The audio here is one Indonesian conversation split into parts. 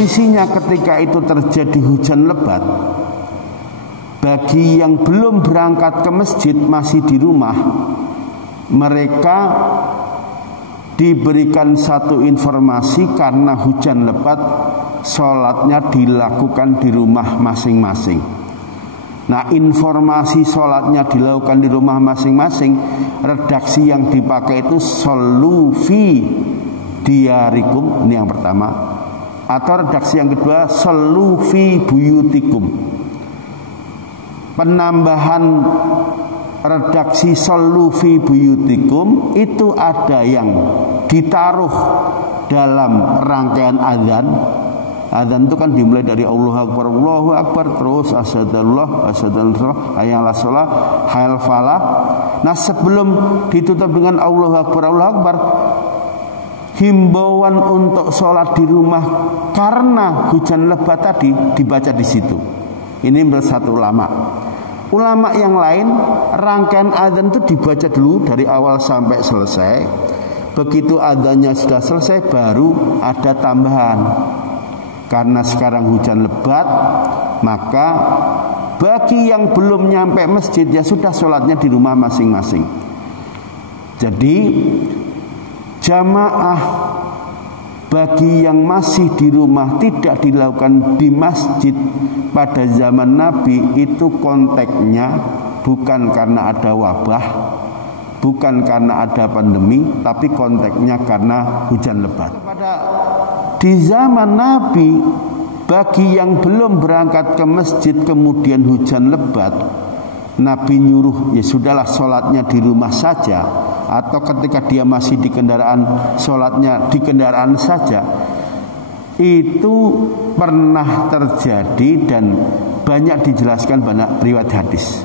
isinya ketika itu terjadi hujan lebat, bagi yang belum berangkat ke masjid masih di rumah, mereka diberikan satu informasi karena hujan lebat, sholatnya dilakukan di rumah masing-masing. Nah, informasi sholatnya dilakukan di rumah masing-masing, redaksi yang dipakai itu shollu fi diyarikum, ini yang pertama. Atau redaksi yang kedua shollu fi buyutikum. Penambahan redaksi shollu fi buyutikum itu ada yang ditaruh dalam rangkaian azan. Azan itu kan dimulai dari Allahu Akbar, terus asyhadullah, asyhadullah, hayyalah shalah, hayal falah. Nah, sebelum ditutup dengan Allahu Akbar, himbauan untuk sholat di rumah karena hujan lebat tadi dibaca di situ. Ini menurut satu ulama. Ulama yang lain, rangkaian adzan itu dibaca dulu dari awal sampai selesai. Begitu adzannya sudah selesai baru ada tambahan. Karena sekarang hujan lebat, maka bagi yang belum nyampe masjid ya sudah sholatnya di rumah masing-masing. Jadi jamaah bagi yang masih di rumah tidak dilakukan di masjid pada zaman Nabi itu konteksnya bukan karena ada wabah, bukan karena ada pandemi, tapi konteksnya karena hujan lebat. Di zaman Nabi, bagi yang belum berangkat ke masjid kemudian hujan lebat, Nabi nyuruh ya sudahlah sholatnya di rumah saja. Atau ketika dia masih di kendaraan, sholatnya di kendaraan saja. Itu pernah terjadi dan banyak dijelaskan banyak riwayat hadis.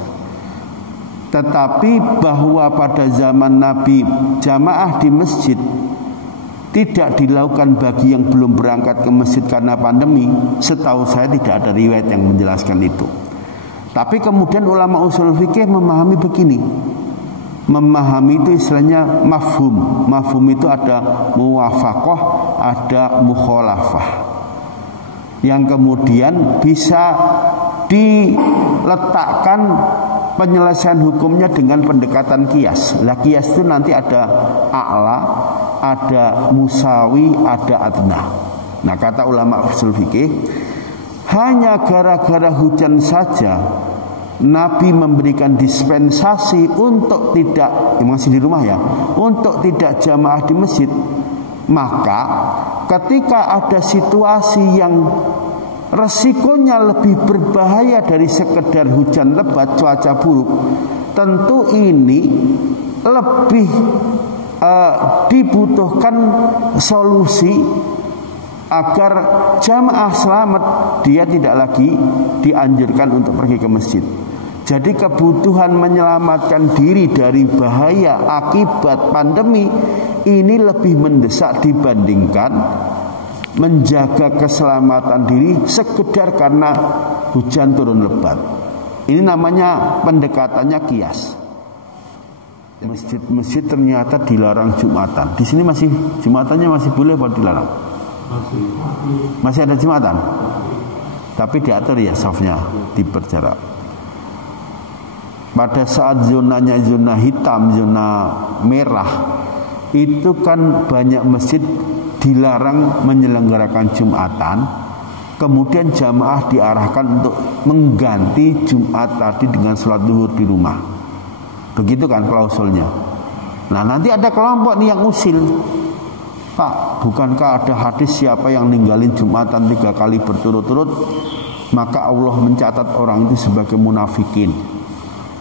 Tetapi bahwa pada zaman Nabi jamaah di masjid tidak dilakukan bagi yang belum berangkat ke masjid karena pandemi, setahu saya tidak ada riwayat yang menjelaskan itu. Tapi kemudian ulama usul fikih memahami begini. Memahami itu istilahnya mafhum. Mafhum itu ada muwafaqah, ada mukhalafah, yang kemudian bisa diletakkan penyelesaian hukumnya dengan pendekatan qiyas. Lah qiyas itu nanti ada a'la, ada musawi, ada adna. Nah, kata ulama usul fikih, hanya gara-gara hujan saja Nabi memberikan dispensasi untuk tidak, masih di rumah ya, untuk tidak jamaah di masjid. Maka ketika ada situasi yang resikonya lebih berbahaya dari sekedar hujan lebat, cuaca buruk, tentu ini lebih dibutuhkan solusi agar jamaah selamat, dia tidak lagi dianjurkan untuk pergi ke masjid. Jadi kebutuhan menyelamatkan diri dari bahaya akibat pandemi ini lebih mendesak dibandingkan menjaga keselamatan diri sekedar karena hujan turun lebat. Ini namanya pendekatannya qiyas. Masjid-masjid ternyata dilarang Jumatan. Di sini masih Jumatannya masih boleh atau dilarang? Masih ada Jumatan. Tapi diatur ya safnya, diperjarak. Pada saat zonanya zona hitam, zona merah, itu kan banyak masjid dilarang menyelenggarakan Jumatan. Kemudian jamaah diarahkan untuk mengganti Jumat tadi dengan sholat zuhur di rumah. Begitu kan klausulnya. Nah, nanti ada kelompok nih yang usil. Pak, bukankah ada hadis siapa yang ninggalin Jumatan 3 kali berturut-turut, maka Allah mencatat orang itu sebagai munafikin.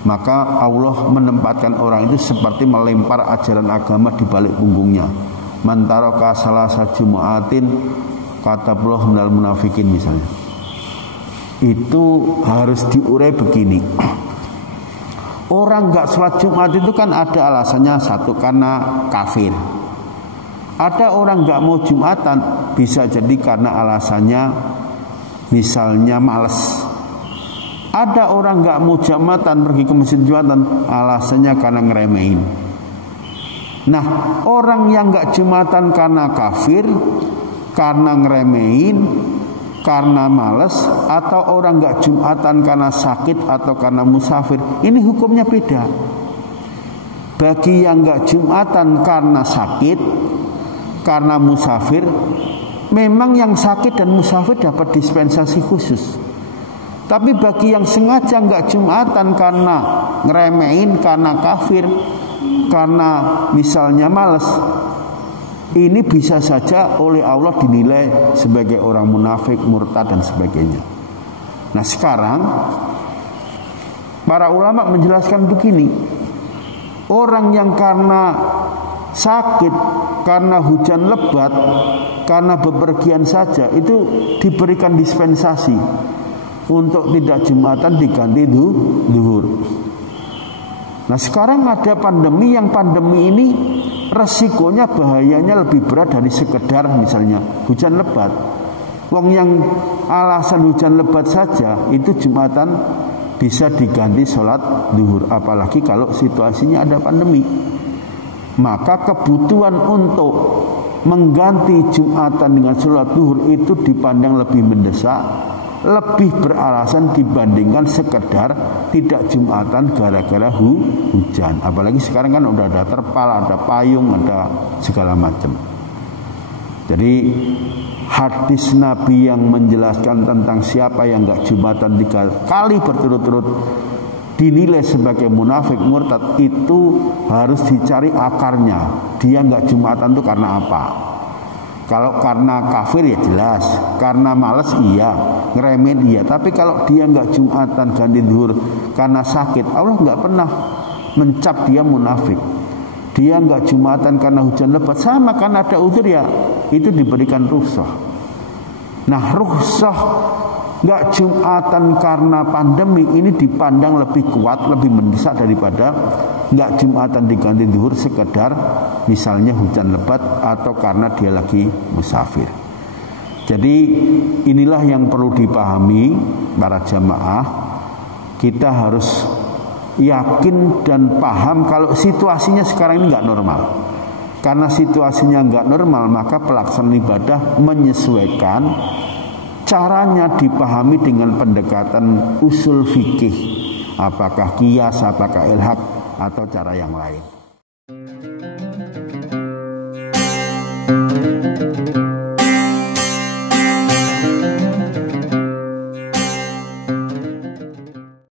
Maka Allah menempatkan orang itu seperti melempar ajaran agama di balik punggungnya. Man taraka salasa Jum'atin katabullah minal munafikin misalnya. Itu harus diurai begini. Orang gak sholat Jumat itu kan ada alasannya, satu karena kafir. Ada orang gak mau Jumatan, bisa jadi karena alasannya misalnya malas. Ada orang gak mau Jumatan, pergi ke masjid Jumatan, alasannya karena ngeremehin. Nah, orang yang gak Jumatan karena kafir, karena ngeremehin, karena males, atau orang nggak Jumatan karena sakit atau karena musafir, ini hukumnya beda. Bagi yang nggak Jumatan karena sakit, karena musafir, memang yang sakit dan musafir dapat dispensasi khusus. Tapi bagi yang sengaja nggak Jumatan karena ngeremehin, karena kafir, karena misalnya males, ini bisa saja oleh Allah dinilai sebagai orang munafik, murtad dan sebagainya. Nah sekarang para ulama menjelaskan begini, orang yang karena sakit, karena hujan lebat, karena bepergian saja, itu diberikan dispensasi untuk tidak Jumatan diganti zuhur. Nah sekarang ada pandemi, yang pandemi ini resikonya, bahayanya lebih berat dari sekedar misalnya hujan lebat. Wong yang alasan hujan lebat saja itu Jumatan bisa diganti sholat zuhur, apalagi kalau situasinya ada pandemi. Maka kebutuhan untuk mengganti Jumatan dengan sholat zuhur itu dipandang lebih mendesak, lebih beralasan dibandingkan sekedar tidak Jumatan gara-gara hujan. Apalagi sekarang kan udah ada terpal, ada payung, ada segala macam. Jadi hadis Nabi yang menjelaskan tentang siapa yang nggak Jumatan 3 kali berturut-turut dinilai sebagai munafik, murtad, itu harus dicari akarnya. Dia nggak Jumatan itu karena apa? Kalau karena kafir ya jelas, karena males iya, ngeremen iya. Tapi kalau dia nggak Jumatan ganti zuhur karena sakit, Allah nggak pernah mencap dia munafik. Dia nggak Jumatan karena hujan lebat, sama karena ada uzur ya, itu diberikan rukhsah. Nah rukhsah nggak Jumatan karena pandemi ini dipandang lebih kuat, lebih mendesak daripada nggak Jumatan diganti zuhur sekedar misalnya hujan lebat atau karena dia lagi musafir. Jadi inilah yang perlu dipahami para jamaah. Kita harus yakin dan paham kalau situasinya sekarang ini nggak normal. Karena situasinya nggak normal, maka pelaksanaan ibadah menyesuaikan, caranya dipahami dengan pendekatan usul fikih, apakah qiyas, apakah ilhaq, atau cara yang lain.